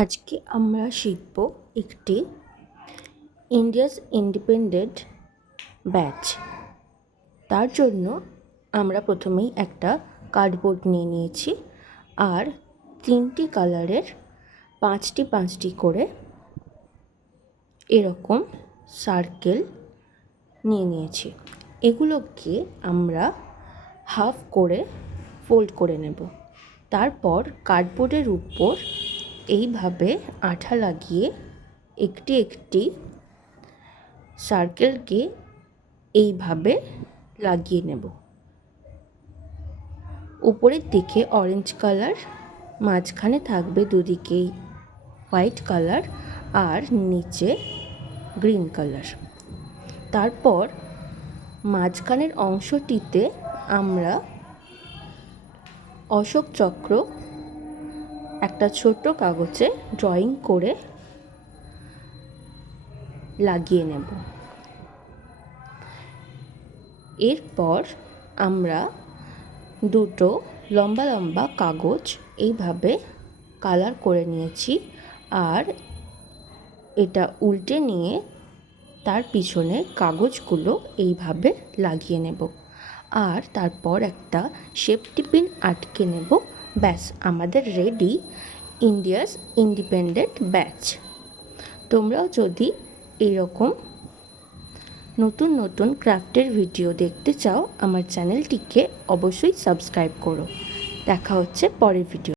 আজকে আমরা শিখব একটি ইন্ডিয়াস ইন্ডিপেন্ডেন্ট ব্যাচ। তার জন্য আমরা প্রথমেই একটা কার্ডবোর্ড নিয়ে নিয়েছি আর 3টি কালারের 5টি করে এরকম সার্কেল নিয়ে নিয়েছি। এগুলোকে আমরা হাফ করে ফোল্ড করে নেব। তারপর কার্ডবোর্ডের উপর এইভাবে আঠা লাগিয়ে একটি সার্কেলকে এইভাবে লাগিয়ে নেব। উপরের দিকে অরেঞ্জ কালার, মাঝখানে থাকবে দুদিকেই হোয়াইট কালার আর নিচে গ্রিন কালার। তারপর মাঝখানের অংশটিতে আমরা অশোক চক্র একটা ছোট কাগজে ড্রয়িং করে লাগিয়ে নেব। এরপর আমরা দুটো লম্বা কাগজ এইভাবে কালার করে নিয়েছি আর এটা উল্টে নিয়ে তার পিছনে কাগজগুলো এইভাবে লাগিয়ে নেব আর তারপর একটা সেফটি পিন আটকে নেব। ব্যাস, আমাদের রেডি ইন্ডিয়াস ইন্ডিপেন্ডেন্ট ব্যাচ। তোমরাও যদি এরকম নতুন ক্রাফটের ভিডিও দেখতে চাও আমার চ্যানেলটিকে অবশ্যই সাবস্ক্রাইব করো। দেখা হচ্ছে পরের ভিডিও।